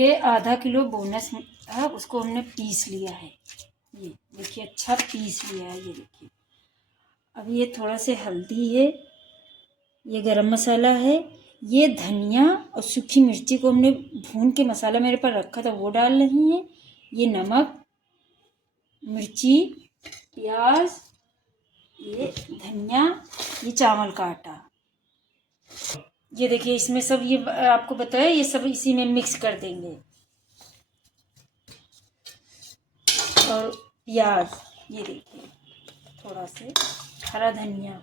ये आधा kilo bonus था, उसको हमने पीस लिया है। ये देखिए अच्छा पीस लिया है। ये देखिए अब ये थोड़ा से हल्दी है, ये गरम मसाला है, ये धनिया और सूखी मिर्ची को हमने भून के मसाला मेरे पर रखा था वो डाल रही हैं। ये नमक, मिर्ची, प्याज, ये धनिया, ये चावल का आटा। ये देखिए इसमें सब ये आपको बताया, ये सब इसी में मिक्स कर देंगे। और प्याज, ये देखिए थोड़ा से हरा धनिया,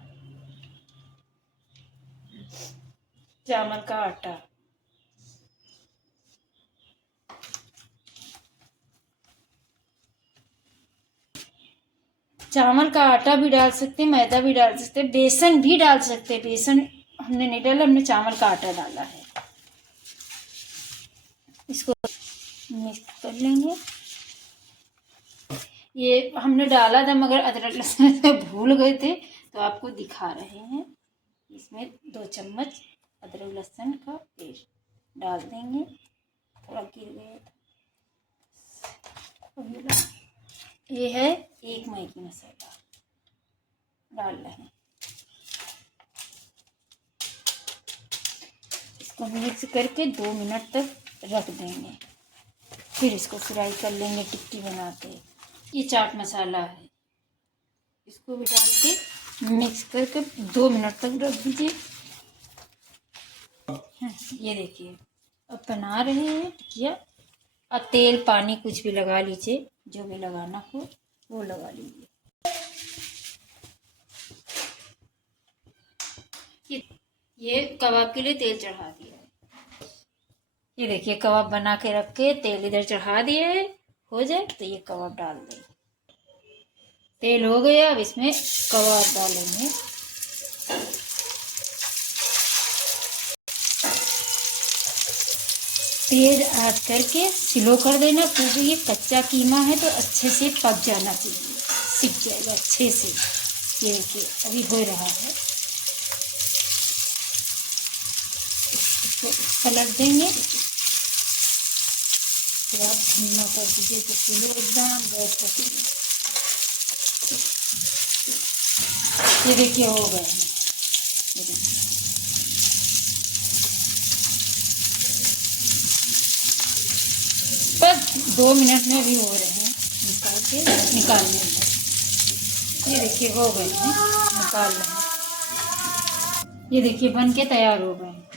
चावल का आटा, चावल का आटा भी डाल सकते हैं, मैदा भी डाल सकते हैं, बेसन भी डाल सकते हैं। बेसन हमने नहीं डाला, हमने चावल का आटा डाला है। इसको मिक्स कर लेंगे। ये हमने डाला था मगर अदरक लहसुन से भूल गए थे तो आपको दिखा रहे हैं। इसमें 2 चम्मच अदरक लहसुन का पेस्ट डाल देंगे। थोड़ा गिर गया था। ये है 1 मैगी मसाला डाल रहे हैं। इसको मिक्स करके 2 मिनट तक रख देंगे। फिर इसको फ्राई कर लेंगे टिक्की बना के। ये चाट मसाला है, इसको भी डाल के मिक्स करके 2 मिनट तक रख दीजिए। ये देखिए अब बना रहे हैं टिक्किया। अब तेल पानी कुछ भी लगा लीजिए, जो भी लगाना हो वो लगा लीजिए। ये कबाब के लिए तेल चढ़ा दिया है। ये देखिए कबाब बना के रख के तेल इधर चढ़ा दिया है। हो जाए तो ये कबाब डाल दें। तेल हो गया, अब इसमें कबाब डालेंगे। तेज आंच करके स्लो कर देना, क्योंकि ये कच्चा कीमा है तो अच्छे से पक जाना चाहिए, सिक जाएगा अच्छे से। ये देखिए अभी हो रहा है, इसको पलट देंगे। फिर आप धीमा कर दीजिए तो स्लो एकदम गैस कर। ये देखिए हो गए हैं। ये देखिए बस 2 मिनट में भी हो रहे हैं। निकाल के निकाल लेंगे। ये देखिए हो गए हैं, निकाल लेंगे। ये देखिए बन के तैयार हो गए हैं।